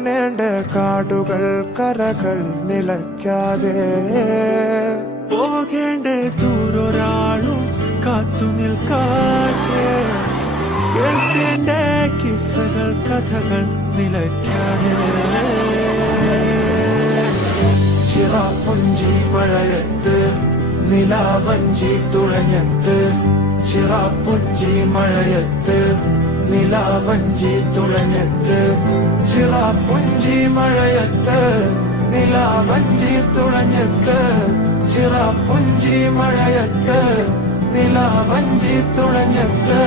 കാണേണ്ട കാടുകൾ കരകൾ നിലയ്ക്കാതെ പോകേണ്ട ദൂരൊരാളും കാത്തു നിൽക്കാതെ കേൾക്കേണ്ട കിസ്സകൾ കഥകൾ നിലയ്ക്കാതെ ചിറാപ്പുഞ്ചി മഴയത്ത് നിലാവഞ്ചി തുഴഞ്ഞത്ത് ചിറാപ്പുഞ്ചി മഴയത്ത് നിലാവഞ്ചി തുഴഞ്ഞത്ത് ചിറാപ്പുഞ്ചി മഴയത്ത് നിലാവഞ്ചി തുഴഞ്ഞത്ത് ചിറാപ്പുഞ്ചി മഴയത്ത് നിലാവഞ്ചി തുഴഞ്ഞത്ത്